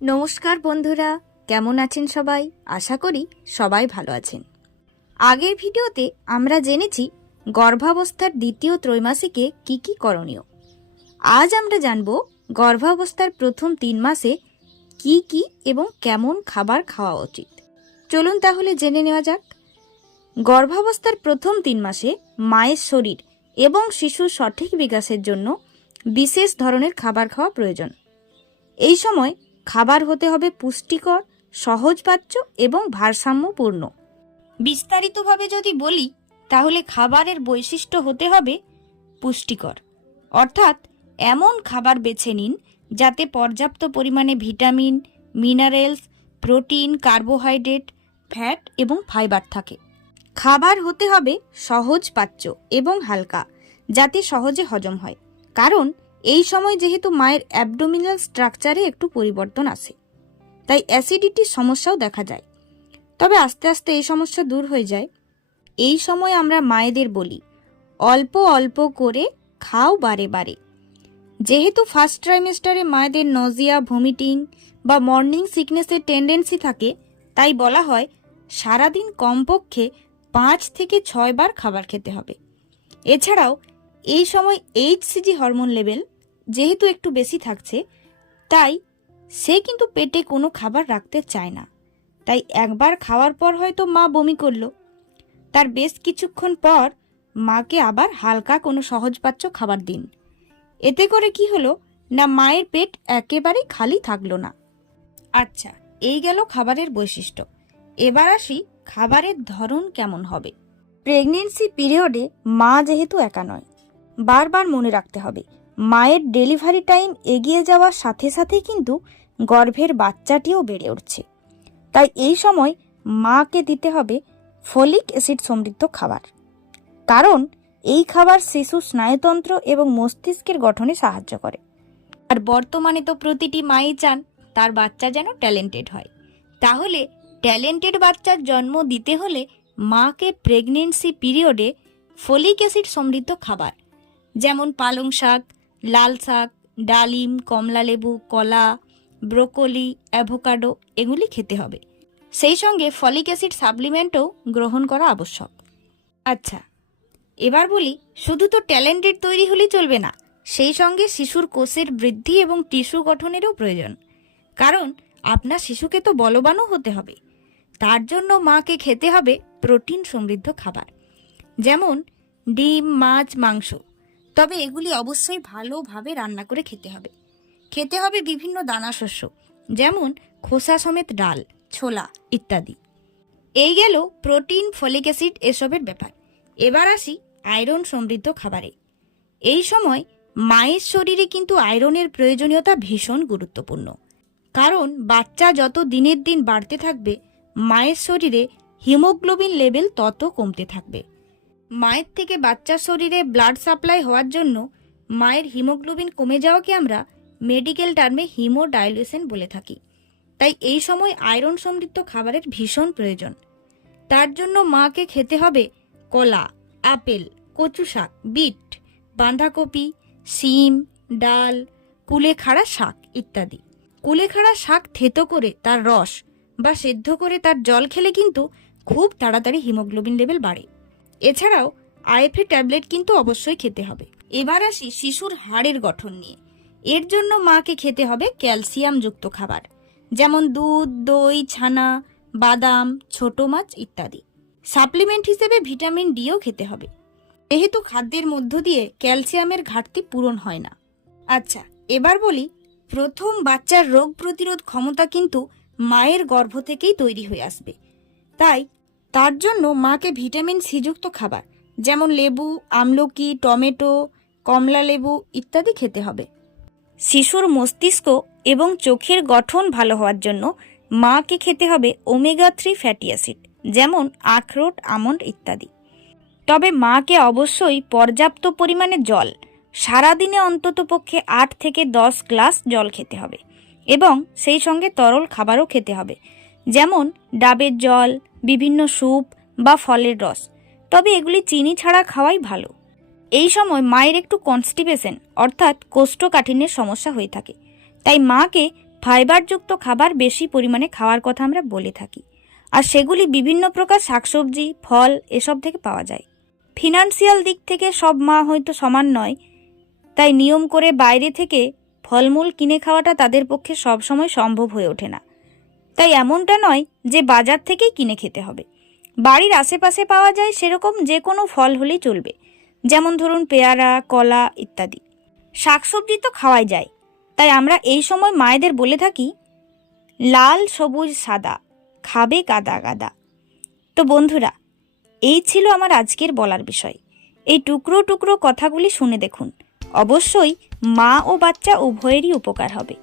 নমস্কার বন্ধুরা, কেমন আছেন সবাই? আশা করি সবাই ভালো আছেন। আগের ভিডিওতে আমরা জেনেছি গর্ভাবস্থার দ্বিতীয় ত্রৈমাসিকে কি কি করণীয়। আজ আমরা জানব গর্ভাবস্থার প্রথম তিন মাসে কি কি এবং কেমন খাবার খাওয়া উচিত। চলুন তাহলে জেনে নেওয়া যাক। গর্ভাবস্থার প্রথম তিন মাসে মায়ের শরীর এবং শিশুর সঠিক বিকাশের জন্য বিশেষ ধরনের খাবার খাওয়া প্রয়োজন। এই সময় খাবার হতে হবে পুষ্টিকর সহজপাচ্য এবং ভারসাম্যপূর্ণ। বিস্তারিতভাবে যদি বলি, তাহলে খাবারের বৈশিষ্ট্য হতে হবে পুষ্টিকর। অর্থাৎ এমন খাবার বেছে নিন যাতে পর্যাপ্ত পরিমাণে vitamin, minerals, protein, carbohydrate, fat এবং ফাইবার থাকে। খাবার হতে হবে সহজ পাচ্য এবং হালকা, যাতে সহজে হজম হয়। কারণ এই সময় যেহেতু মায়ের অ্যাবডোমিনাল স্ট্রাকচারে একটু পরিবর্তন আসে তাই অ্যাসিডিটির সমস্যাও দেখা যায়। তবে আস্তে আস্তে এই সমস্যা দূর হয়ে যায়। এই সময় আমরা মায়েদের বলি, অল্প অল্প করে খাও বারে বারে। যেহেতু ফার্স্ট ট্রাইমেস্টারে মায়েদের নজিয়া ভমিটিং বা মর্নিং সিকনেসের টেন্ডেন্সি থাকে, তাই বলা হয় সারাদিন কমপক্ষে পাঁচ থেকে ছয় বার খাবার খেতে হবে। এছাড়াও এই সময় এইচসিজি হরমোন লেভেল যেহেতু একটু বেশি থাকছে, তাই সে কিন্তু পেটে কোনো খাবার রাখতে চায় না। তাই একবার খাওয়ার পর হয়তো মা বমি করল। তার বেশ কিছুক্ষণ পর মাকে আবার হালকা কোনো সহজপাচ্য খাবার দিন। এতে করে কি হলো, না মায়ের পেট একেবারেই খালি থাকল না। আচ্ছা এই গেল খাবারের বৈশিষ্ট্য। এবার আসি খাবারের ধরন কেমন হবে। প্রেগনেন্সি পিরিয়ডে মা যেহেতু একা নয় বারবার মনে রাখতে হবে। মায়ের ডেলিভারি টাইম এগিয়ে যাওয়ার সাথে সাথে কিন্তু গর্ভের বাচ্চাটিও বেড়ে উঠছে। তাই এই সময় মাকে দিতে হবে ফলিক অ্যাসিড সমৃদ্ধ খাবার। কারণ এই খাবার শিশু স্নায়ুতন্ত্র এবং মস্তিষ্কের গঠনে সাহায্য করে। আর বর্তমানে তো প্রতিটি মাই চান তার বাচ্চা যেন ট্যালেন্টেড হয়। তাহলে ট্যালেন্টেড বাচ্চার জন্ম দিতে হলে মাকে প্রেগনেন্সি পিরিয়ডে ফলিক অ্যাসিড সমৃদ্ধ খাবার যেমন পালং শাক, লাল শাক, ডালিম কমলালেবু কলা, ব্রোকলি, অ্যাভোকাডো এগুলি খেতে হবে। সেই সঙ্গে ফলিক অ্যাসিড সাপ্লিমেন্টও গ্রহণ করা আবশ্যক। আচ্ছা এবার বলি, শুধু তো ট্যালেন্টেড তৈরি হলেই চলবে না, সেই সঙ্গে শিশুর কোষের বৃদ্ধি এবং টিস্যু গঠনেরও প্রয়োজন। কারণ আপনার শিশুকে তো বলবানও হতে হবে। তার জন্য মাকে খেতে হবে প্রোটিন সমৃদ্ধ খাবার। যেমন ডিম, মাছ, মাংস। তবে এগুলি অবশ্যই ভালোভাবে রান্না করে খেতে হবে। খেতে হবে বিভিন্ন দানা শস্য, যেমন খোসা সমেত ডাল, ছোলা ইত্যাদি। এই গেল প্রোটিন, ফলিক অ্যাসিড এসবের ব্যাপার। এবার আসি আয়রন সমৃদ্ধ খাবারে। এই সময় মায়ের শরীরে কিন্তু আয়রনের প্রয়োজনীয়তা ভীষণ গুরুত্বপূর্ণ। কারণ বাচ্চা যত দিনের দিন বাড়তে থাকবে, মায়ের শরীরে হিমোগ্লোবিন লেভেল তত কমতে থাকবে। মায়ের থেকে বাচ্চার শরীরে ব্লাড সাপ্লাই হওয়ার জন্য মায়ের হিমোগ্লোবিন কমে যাওয়াকে আমরা মেডিকেল টার্মে হিমোডাইলুশন বলে থাকি। তাই এই সময় আয়রন সমৃদ্ধ খাবারের ভীষণ প্রয়োজন। তার জন্য মাকে খেতে হবে কলা, আপেল, কচু শাক, বিট, বাঁধাকপি, শিম, ডাল, কুলেখাড়া শাক ইত্যাদি। কুলেখাড়া শাক থেতো করে তার রস বা সেদ্ধ করে তার জল খেলে কিন্তু খুব তাড়াতাড়ি হিমোগ্লোবিন লেভেল বাড়ে। এছাড়াও আইএফএ ট্যাবলেট কিন্তু অবশ্যই খেতে হবে। এবার আসি শিশুর হাড়ের গঠন নিয়ে। এর জন্য মাকে খেতে হবে ক্যালসিয়ামযুক্ত খাবার, যেমন দুধ, দই, ছানা, বাদাম, ছোট মাছ ইত্যাদি। সাপ্লিমেন্ট হিসেবে ভিটামিন ডিও খেতে হবে। যেহেতু খাদ্যের মধ্য দিয়ে ক্যালসিয়ামের ঘাটতি পূরণ হয় না। আচ্ছা এবার বলি প্রথম বাচ্চার রোগ প্রতিরোধ ক্ষমতা কিন্তু মায়ের গর্ভ থেকেই তৈরি হয়ে আসবে। তাই তার জন্য মাকে ভিটামিন সিযুক্ত খাবার, যেমন লেবু, আমলকি, টমেটো, কমলা লেবু ইত্যাদি খেতে হবে। শিশুর মস্তিষ্ক এবং চোখের গঠন ভালো হওয়ার জন্য মাকে খেতে হবে ওমেগা থ্রি ফ্যাটি অ্যাসিড, যেমন আখরোট, আমন্ড ইত্যাদি। তবে মাকে অবশ্যই পর্যাপ্ত পরিমাণে জল, সারাদিনে অন্তত পক্ষে আট থেকে দশ গ্লাস জল খেতে হবে এবং সেই সঙ্গে তরল খাবারও খেতে হবে যেমন ডাবের জল, বিভিন্ন স্যুপ বা ফলের রস। তবে এগুলি চিনি ছাড়া খাওয়াই ভালো। এই সময় মায়ের একটু কনস্টিপেশন অর্থাৎ কোষ্ঠকাঠিন্যের সমস্যা হয়ে থাকে। তাই মাকে ফাইবারযুক্ত খাবার বেশি পরিমাণে খাওয়ার কথা আমরা বলে থাকি। আর সেগুলি বিভিন্ন প্রকার শাকসবজি, ফল এসব থেকে পাওয়া যায়। ফিনান্সিয়াল দিক থেকে সব মা হয়তো সমান নয়। তাই নিয়ম করে বাইরে থেকে ফলমূল কিনে খাওয়াটা তাদের পক্ষে সবসময় সম্ভব হয়ে ওঠে না। তাই এমনটা নয় যে বাজার থেকেই কিনে খেতে হবে। বাড়ির আশেপাশে পাওয়া যায় সেরকম যে কোনো ফল হলেই চলবে, যেমন ধরুন পেয়ারা, কলা ইত্যাদি। শাকসবজি তো খাওয়াই যায়। তাই আমরা এই সময় মায়েদের বলে থাকি, লাল সবুজ সাদা, খাবে গাদা গাদা। তো বন্ধুরা, এই ছিল আমার আজকের বলার বিষয়। এই টুকরো টুকরো কথাগুলি শুনে দেখুন, অবশ্যই মা ও বাচ্চা উভয়েরই উপকার হবে।